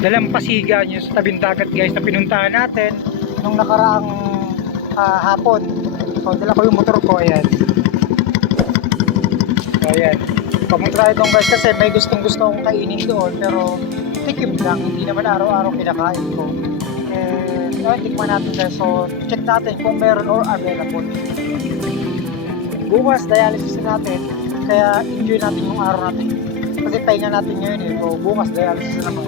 dalampasigan yung sa tabing dagat guys na pinuntahan natin nung nakaraang hapon. So dala ko yung motor ko, ayan. So ayan, pamunta tayo doon guys kasi may gustong akong kainin doon, pero tikim lang, hindi naman araw-araw kinakain ko. Tikman natin guys, so check natin kung meron or available. Bukas dialysis natin, kaya enjoy natin yung araw natin kasi pahinga natin ngayon eh. So bukas dialysis naman.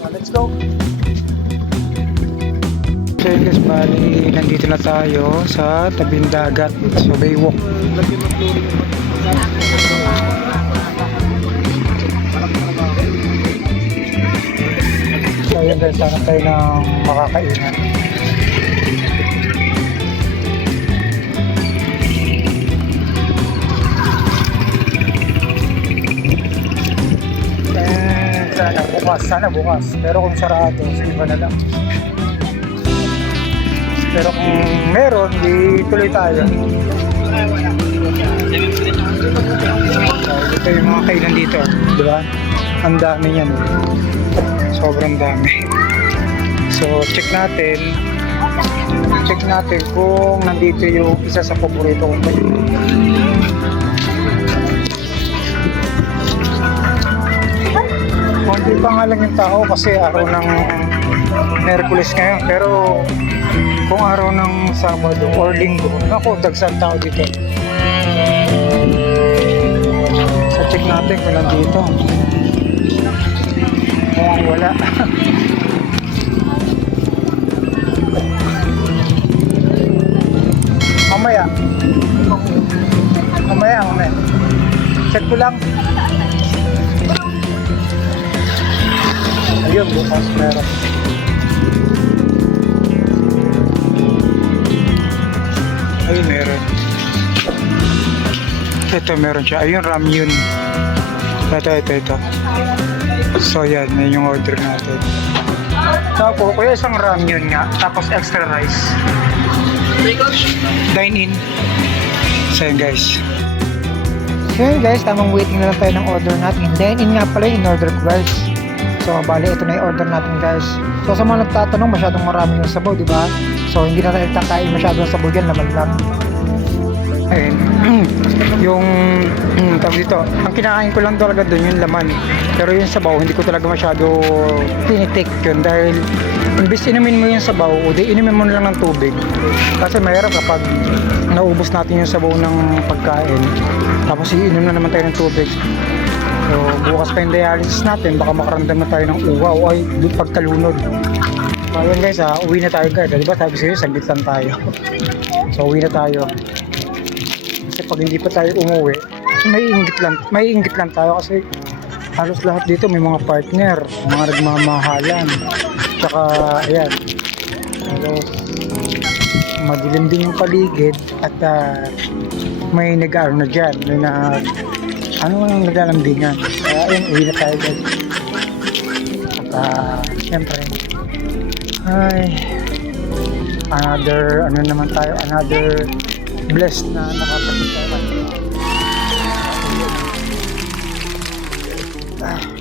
So let's go. So yun guys, bali nandito na tayo sa tabing dagat, so Baywalk. So yun guys, sana tayo ng makakainan. Sana bukas, pero kung sarado, iba na lang. Pero kung meron, di tuloy tayo. Ito yung mga kainan dito, di ba? Ang dami yan, sobrang dami. So check natin kung nandito yung isa sa paborito kong kainan. Konti pa nga lang yung tao kasi araw ng Merkulis ngayon, pero kung araw ng Sabado or Linggo, ako, dagsan tao dito. So check natin kung nandito. Mukhang wala. Mamaya check ko lang. Ayun, bukas meron. Ayun, meron. Ito, meron siya. Ayun, ramyun. Ito. So, yan yung order natin. Tapos, kuya isang ramyun nga. Tapos, extra rice. Dine in. So, yun guys. So, yun guys, tamang waiting na lang tayo ng order natin. Dine in nga pala yung order ko guys. So, bali, ito na yung order natin guys. So, sa mga nagtatanong, masyadong marami yung sabaw, di ba? So, hindi na tayo kakain masyadong sabaw yan, laman lang. Ayun. Yung, tawag dito, ang kinakain ko lang talaga dun yung laman. Pero yung sabaw, hindi ko talaga masyado tinitik yun. Dahil, imbis inumin mo yung sabaw, o di inumin mo lang ng tubig. Kasi mahirap kapag naubos natin yung sabaw ng pagkain. Tapos, iinom na naman tayo ng tubig. So, bukas pa yung dialysis natin, baka makaramdam na tayo ng uwa o ay pagkalunod. So, ayun guys, uwi na tayo guys. Diba sabi sa'yo, saglit lang tayo. So, uwi na tayo. Kasi pag hindi pa tayo umuwi, may inggit lang tayo kasi halos lahat dito may mga partner, mga nagmamahalan. Tsaka, ayan. Halos, madilim din yung paligid at may nag-aaral na dyan. May ano ang naglalambingan. Kaya ayun, uwi na tayo guys. At siyempre another blessed na nakapagod tayo.